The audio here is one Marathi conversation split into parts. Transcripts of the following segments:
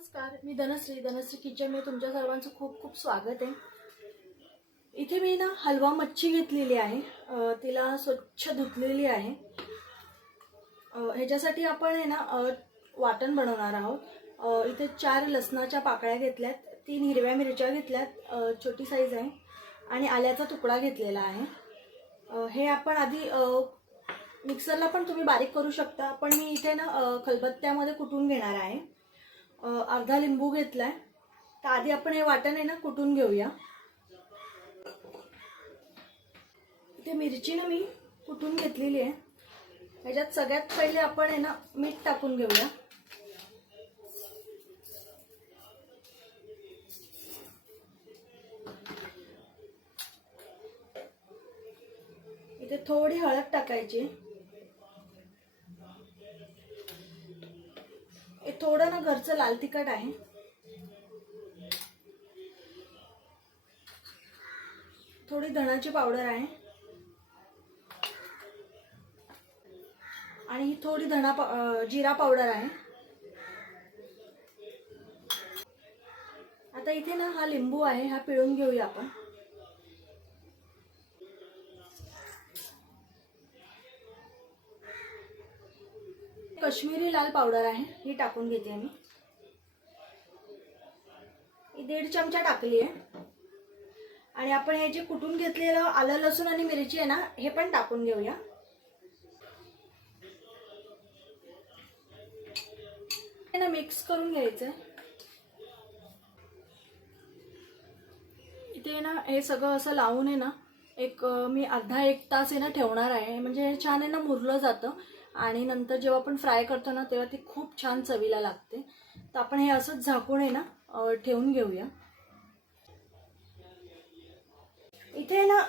नमस्कार मी धनश्री धनश्री मी तुमच्या सर्वांचं खूप खूप स्वागत आहे. इथे मी ना हलवा मच्छी घेतलेली आहे. तिला स्वच्छ धुतलेली आहे. ह्याच्यासाठी आपण आहे ना वाटण बनवणार आहोत. इथे चार लसणाच्या पाकळ्या घेतल्यात तीन हिरव्या मिरच्या घेतल्यात छोटी साईज आहे आणि आल्याचा तुकडा घेतलेला आहे. हे आपण आधी मिक्सरला पण तुम्ही बारीक करू शकता पण मी इथे ना खलबत्त्यामध्ये कुटून घेणार आहे. अर्धा लिंबू घेतलाय. तर आधी आपण हे वाटण आहे ना कुटून घेऊया. इथे मिरची ना मी कुटून घेतलेली आहे. ह्याच्यात सगळ्यात पहिले आपण आहे ना मीठ टाकून घेऊया. इथे थोडी हळद टाकायची. हे थोडं ना घरचं लाल तिखट आहे. थोडी धणाची पावडर आहे. आणि ही थोडी धणा पा- जिरा पावडर आहे. आता इथे ना हा लिंबू आहे हा पिळून घेऊया आपण. कश्मीरी लाल पावडर आहे ही टाकून घेते मी. ही दीड चमचा टाकली आहे. आणि आपण हे जे कुटून घेतलेलं आलं लसूण आणि मिरची आहे ना हे पण टाकून घेऊया. हे ना मिक्स करून घ्यायचं इथे ना हे सगळं असं लावून आहे ना एक मी अर्धा एक तास आहे ना ठेवणार आहे. म्हणजे छान आहे ना मुरलं जातं. आणि नंतर जेव्हा आपण फ्राय करतो ना तेव्हा ती खूप छान चवीला लागते. तर आपण हे असंच झाकून आहे ना ठेवून घेऊया. इथे ना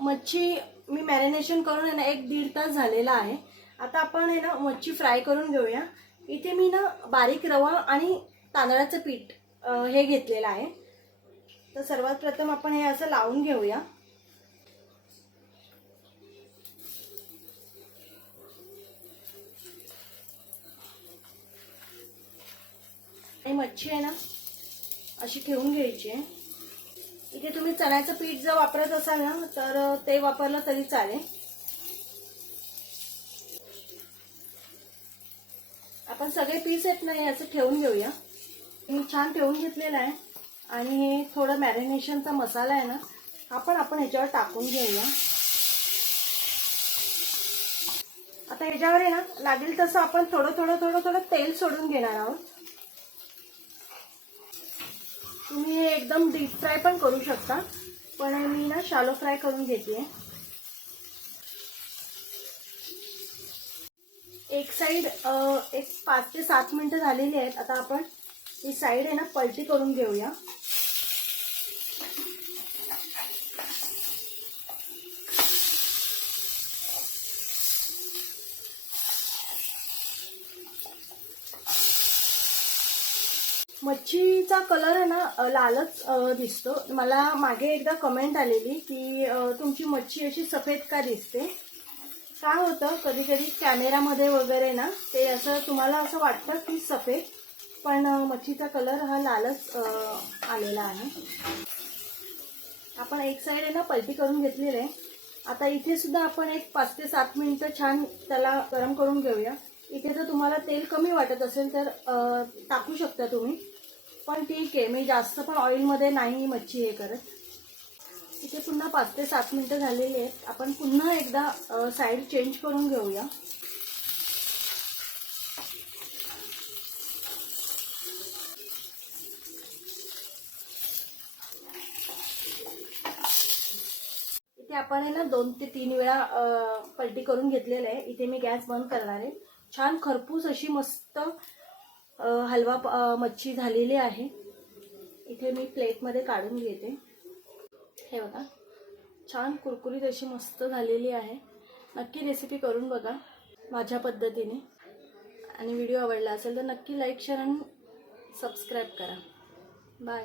मच्छी मी मॅरिनेशन करून आहे ना एक दीड तास झालेला आहे. आता आपण आहे ना मच्छी फ्राय करून घेऊया. इथे मी ना बारीक रवा आणि तांदळाचं पीठ हे घेतलेलं आहे. तर सर्वात प्रथम आपण हे असं लावून घेऊया. ही मच्छी आहे ना अशी ठेवून घ्यायची. आहे इथे तुम्ही चण्याचं पीठ जर वापरत असाल ना तर ते वापरलं तरी चालेल. आपण सगळे पीस आहेत ना याचं असं ठेवून घेऊया. मी छान ठेवून घेतलेलं आहे. आणि हे थोडं मॅरिनेशनचा मसाला आहे ना हा पण आपण ह्याच्यावर टाकून घेऊया. आता ह्याच्यावर आहे ना लागेल तसं आपण थोडं थोडं थोडं थोडं तेल सोडून घेणार आहोत. तुम्ही हे एकदम डीप फ्राय पण करू शकता. पण मी ना शालो फ्राय करून घेते एक साईड एक पाच ते सात मिनटं झालेली आहेत. आता आपण ही साईड आहे ना पलटी करून घेऊया. मच्छीचा कलर आहे ना लालच दिसतो. मला मागे एकदा कमेंट आलेली की तुमची मच्छी अशी सफेद का दिसते? काय होतं? कधी कधी कॅमेरामध्ये वगैरे ना ते असं तुम्हाला असं वाटतं की सफेद पण मच्छीचा कलर हा लालच आलेला आहे. आपण एक साईड आहे ना पलटी करून घेतलेली आहे. आता इथे सुद्धा आपण एक पाच ते सात मिनिटं छान त्याला गरम करून घेऊया. इथे जर तुम्हाला तेल कमी वाटत असेल तर टाकू शकता तुम्ही. पण ठीक आहे मी जास्त पण ऑइलमध्ये नाही मच्छी हे करत. इथे पुन्हा पाच ते सात मिनटं झालेली आहेत. आपण पुन्हा एकदा साईड चेंज करून घेऊया. इथे आपण आहे ना दोन ते तीन वेळा पलटी करून घेतलेलं आहे. इथे मी गॅस बंद करणार आहे. छान खरपूस अशी मस्त हलवा मच्छी झालेली आहे. इथे मी प्लेटमध्ये काढून घेते. हे बघा. छान कुरकुरीत अशी मस्त झालेली आहे. नक्की रेसिपी करून बघा माझ्या पद्धतीने. आणि व्हिडिओ आवडला असेल तर नक्की लाईक शेअर आणि सबस्क्राईब करा. बाय